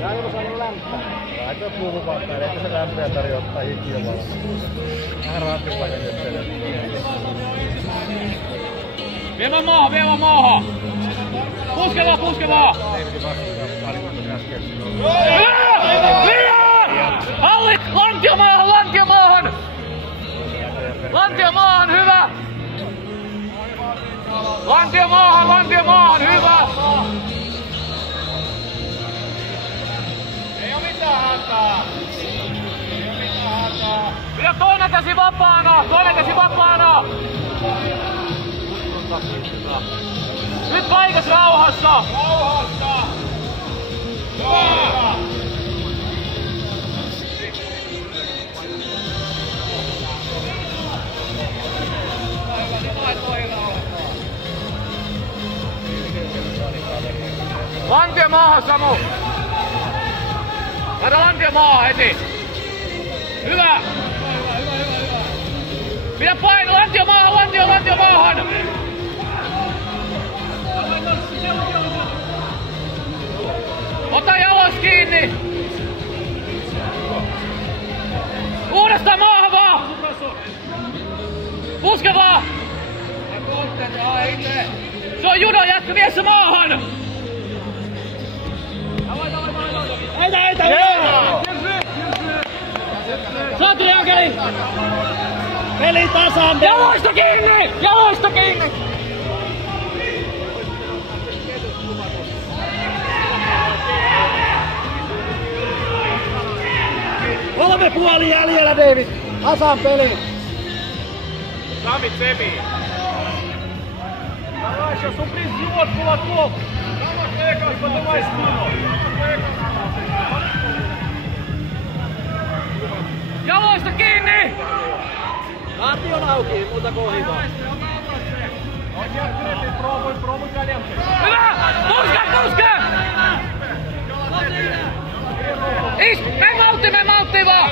Nää ei saanut lämpää. Aika puhuvaattaa, että se lämpöä tarjoittaa hikiä valaa. Vähän raattipainen nyt. Viemään maahan! Puske vaan! Hallit! Lantio maahan! Hyvä! Lantio maahan! Hyvä! Ei oo mitään hakaa! Pidä toinen käsi vapaana! Nyt kaikessa rauhassa! Hyvä! Lantio maahan, Samu! Laita lantio maahan heti! Hyvä! Pidä paino! Lantio maahan! Ota jalas kiinni! Uudestaan maahan vaan! Puske vaan! Se on judo, jätkä mies maahan! Eitä! Saatiin Jankeli! Peli tasan! Jaloista kiinni! Kolme puoli jäljellä, David! Tasan peli! Sami Tsemi! Давай, сейчас упряжет кулаков! Подавай спину! Jaloista kiinni! Lantion auki, muuta kohivaa! Пробуй коленкой! Hyvä! Puske! Mene malttiin vaan!